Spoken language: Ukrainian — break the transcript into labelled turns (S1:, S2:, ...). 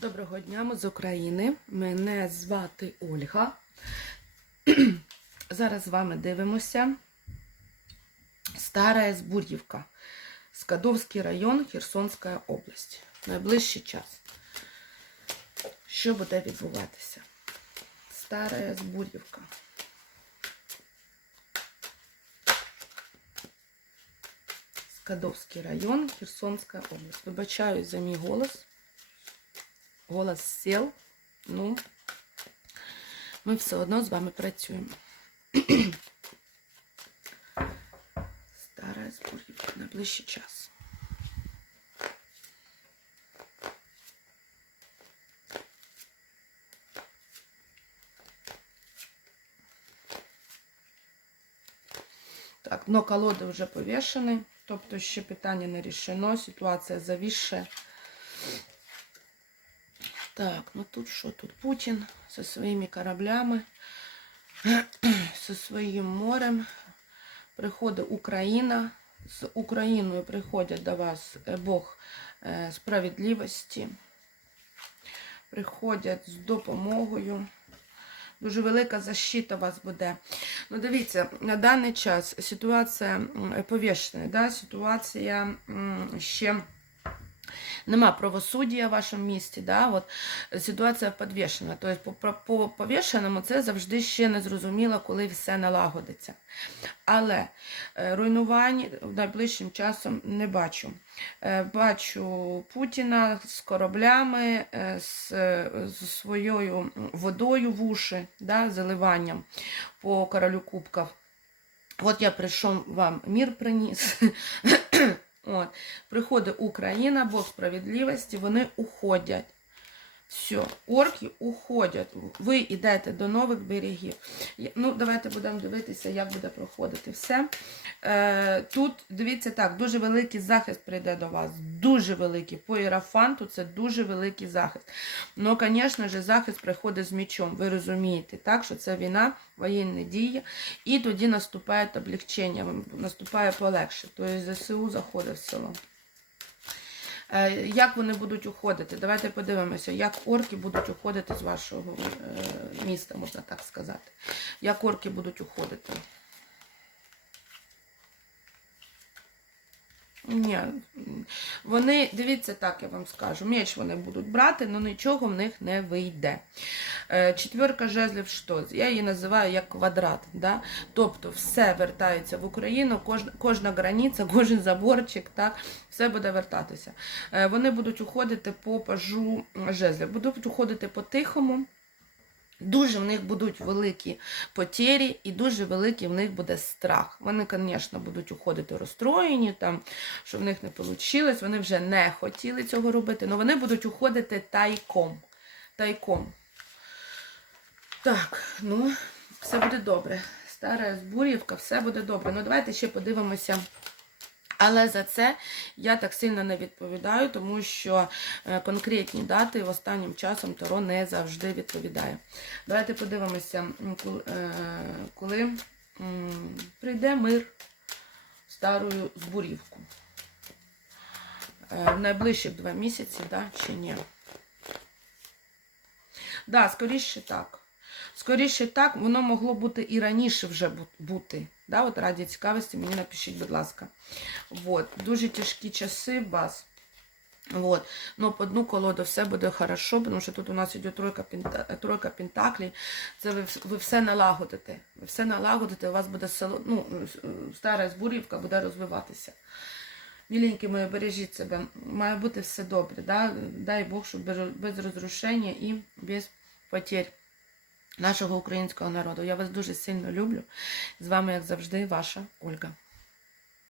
S1: Доброго дня, ми з України. Мене звати Ольга. Зараз з вами дивимося. Стара Збур'ївка, Скадовський район, Херсонська область. Найближчий час. Що буде відбуватися? Стара Збур'ївка. Скадовський район, Херсонська область. Вибачаюсь за мій голос голос сел. Ну, ми все одно з вами працюємо. Стара зборівка на ближчий час. Так, дно колоди вже повішені, тобто ще питання не рішено, ситуація завісша. Так, ну тут що? Тут Путін зі своїми кораблями, зі своїм морем. Приходить Україна. З Україною приходять до вас е, Бог е, справедливості. Приходять з допомогою. Дуже велика защита у вас буде. Ну, дивіться, на даний час ситуація повішена, да? ситуація ще. Нема правосуддя в вашому місті, да? От, ситуація підвішена. Тобто по, по повішеному це завжди ще не зрозуміло, коли все налагодиться. Але е, руйнувань найближчим часом не бачу. Е, бачу Путіна з кораблями, е, з, з своєю водою в уші, да? заливанням по королю кубків. От я прийшов вам мір приніс. От. Приходить Україна, Бог справедливості, вони уходять. Все, орки уходять. Ви йдете до нових берегів. Ну, Давайте будемо дивитися, як буде проходити все. Е, Тут, дивіться так, дуже великий захист прийде до вас. Дуже великий. По ірафанту це дуже великий захист. Ну, звісно ж, захист приходить з мечом. Ви розумієте, так, що це війна, воєнні дії. І тоді наступає облегчення, наступає полегше. Тобто ЗСУ заходить в село. Е, Як вони будуть уходити? Давайте подивимося, як орки будуть уходити з вашого е, міста, можна так сказати. Як орки будуть уходити? Ні, вони, дивіться так, я вам скажу, меч вони будуть брати, але нічого в них не вийде. Е, Четверка жезлів що? Я її називаю як квадрат. Да? Тобто все вертається в Україну, кожна, кожна границя, кожен заборчик, так, все буде вертатися. Е, Вони будуть уходити по пажу жезлів, будуть уходити по-тихому. Дуже в них будуть великі потері і дуже великий в них буде страх. Вони, звісно, будуть уходити розстроєні, там, що в них не вийшло, вони вже не хотіли цього робити, але вони будуть уходити тайком. Тайком. Так, ну, все буде добре. Стара Збур'ївка, все буде добре. Ну, давайте ще подивимося. Але за це я так сильно не відповідаю, тому що е, конкретні дати останнім часом Таро не завжди відповідає. Давайте подивимося, е, коли прийде мир старою збурівку. Е, в найближчі два місяці, да, чи ні? Да, скоріше так. Скоріше так, воно могло бути і раніше вже бути. Да, от Раді цікавості, мені напишіть, будь ласка. Вот. Дуже тяжкі часи у вас. Вот. Но по одну колоду все буде хорошо, тому що тут у нас йде тройка, тройка пентаклей. Це ви, ви все налагодите. Ви все налагодите, у вас буде село, ну, стара збурівка буде розвиватися. Міленькі мої, бережіть себе. Має бути все добре. Да? Дай Бог, щоб без розрушення і без потерь нашого українського народу. Я вас дуже сильно люблю. З вами, як завжди, ваша Ольга.